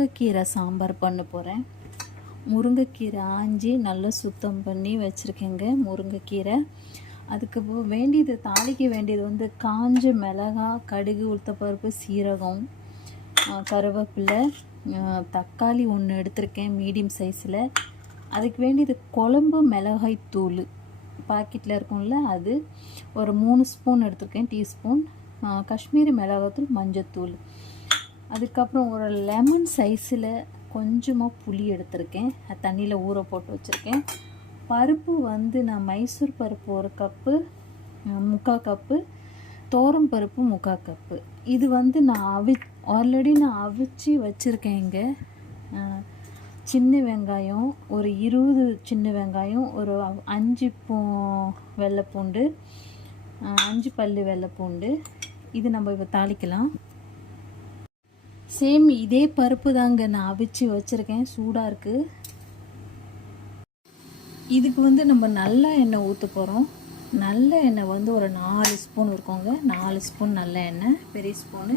முருங்கைக்கீரை சாம்பார் பண்ண போகிறேன். முருங்கைக்கீரை ஆஞ்சி நல்லா சுத்தம் பண்ணி வச்சுருக்கேங்க. முருங்கைக்கீரை அதுக்கு வேண்டியது தாளிக்க வேண்டியது காஞ்ச மிளகாய், கடுகு, உளுத்தப்பருப்பு, சீரகம், கருவேப்பிலை, தக்காளி ஒன்று எடுத்திருக்கேன் மீடியம் சைஸில். அதுக்கு வேண்டியது குழம்பு மிளகாய் தூள் பாக்கெட்டில் இருக்கும்ல, அது ஒரு 3 ஸ்பூன் எடுத்திருக்கேன், டீஸ்பூன். காஷ்மீரி மிளகாய்த்தூள், மஞ்சத்தூள். அதுக்கப்புறம் ஒரு லெமன் சைஸில் கொஞ்சமாக புளி எடுத்திருக்கேன், அது தண்ணியில் ஊற போட்டு வச்சுருக்கேன். பருப்பு நான் மைசூர் பருப்பு 1 கப்பு, 3/4 கப்பு, தோரம் பருப்பு 3/4 கப்பு. இது நான் ஆல்ரெடி அவிச்சு வச்சுருக்கேங்க. சின்ன வெங்காயம் ஒரு 20 சின்ன வெங்காயம், ஒரு 5 வெள்ளைப்பூண்டு, 5 பல்லு வெள்ளைப்பூண்டு. இது நம்ம இப்போ தாளிக்கலாம். சேம் இதே பருப்பு தாங்க நான் அவிச்சு வச்சுருக்கேன், சூடாக இருக்குது. இதுக்கு நம்ம நல்ல எண்ணெய் ஊற்ற போகிறோம். நல்ல எண்ணெய் ஒரு 4 ஸ்பூன் இருக்குங்க. 4 ஸ்பூன் நல்ல எண்ணெய், பெரிய ஸ்பூனு.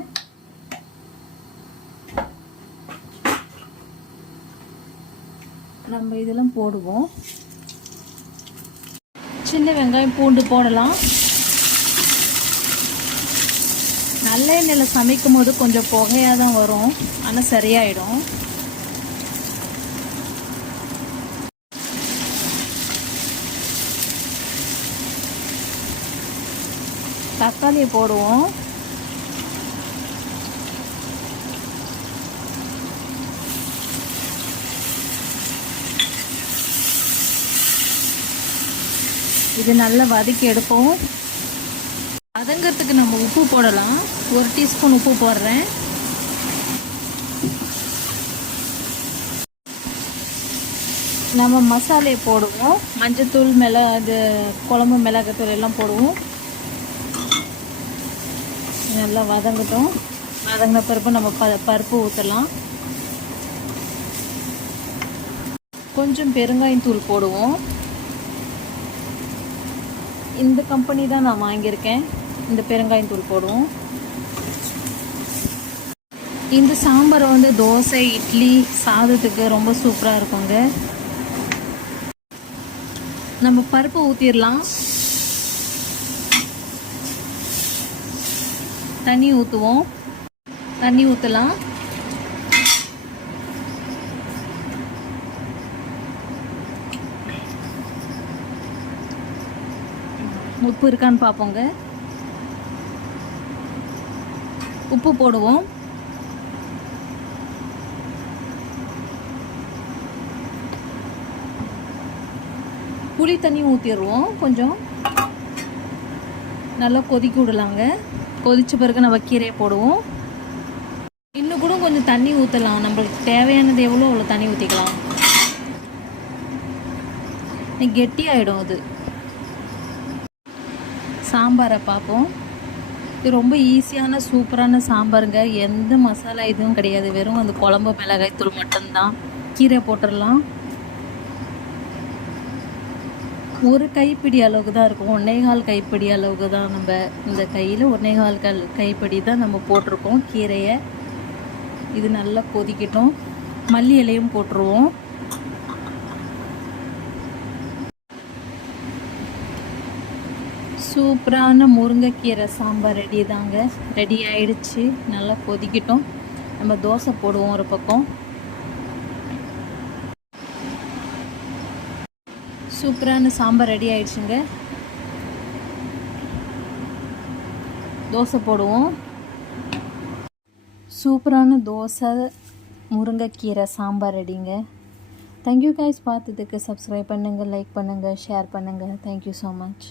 நம்ம இதெல்லாம் போடுவோம். சின்ன வெங்காயம், பூண்டு போடலாம். நல்ல எண்ணெயில் சமைக்கும் போது கொஞ்சம் புகையாக தான் வரும், ஆனால் சரியாயிடும். தக்காளியை போடுவோம். இது நல்லா வதக்கி எடுப்போம். வதங்கிறதுக்கு நம்ம உப்பு போடலாம். 1 டீஸ்பூன் உப்பு போடுறேன். நம்ம மசாலையை போடுவோம். மஞ்சத்தூள், மிளகு, குழம்பு மிளகாத்தூள் எல்லாம் போடுவோம். நல்லா வதங்கட்டும். வதங்கின பிறகு நம்ம பருப்பு ஊற்றலாம். கொஞ்சம் பெருங்காயத்தூள் போடுவோம். இந்த கம்பெனி தான் நான் வாங்கியிருக்கேன். இந்த பெருங்காயத்தூள் போடுவோம். இந்த சாம்பார் தோசை, இட்லி, சாதத்துக்கு ரொம்ப சூப்பராக இருக்குங்க. நம்ம பருப்பு ஊற்றிடலாம். தண்ணி ஊற்றுவோம். தண்ணி ஊற்றலாம். உப்பு இருக்கான்னு பார்ப்போங்க. உப்பு போடுவோம். புளி தண்ணி ஊற்றிடுவோம். கொஞ்சம் நல்லா கொதிக்க விடலாங்க. கொதிச்ச பிறகு நம்ம கீரையை போடுவோம். இன்னும் கூட கொஞ்சம் தண்ணி ஊற்றலாம். நம்மளுக்கு தேவையானது எவ்வளோ அவ்வளோ தண்ணி ஊற்றிக்கலாம். கெட்டியாயிடும் அது. சாம்பாரை பார்ப்போம். இது ரொம்ப ஈஸியான சூப்பரான சாம்பாருங்க. எந்த மசாலா இதுவும் கிடையாது, வெறும் அந்த குழம்பு மிளகாய் தூள் மட்டும்தான். கீரை போட்டுடலாம். 1 கைப்பிடி அளவுக்கு தான் இருக்கும். 1.25 கைப்பிடி அளவுக்கு தான். நம்ம இந்த கையில் 1.25 கைப்பிடி தான் நம்ம போட்டிருக்கோம் கீரையை. இது நல்லா கொதிக்கட்டும். மல்லி இலையும் போட்டுருவோம். சூப்பரான முருங்கைக்கீரை சாம்பார் ரெடி தாங்க. ரெடி ஆயிடுச்சு. நல்லா கொதிக்கட்டும். நம்ம தோசை போடுவோம் ஒரு பக்கம். சூப்பரான சாம்பார் ரெடி ஆயிடுச்சுங்க. தோசை போடுவோம். சூப்பரான தோசை முருங்கைக்கீரை சாம்பார் ரெடிங்க. Thank you guys. பார்த்ததுக்கு சப்ஸ்கிரைப் பண்ணுங்கள், லைக் பண்ணுங்கள், ஷேர் பண்ணுங்கள். Thank you so much.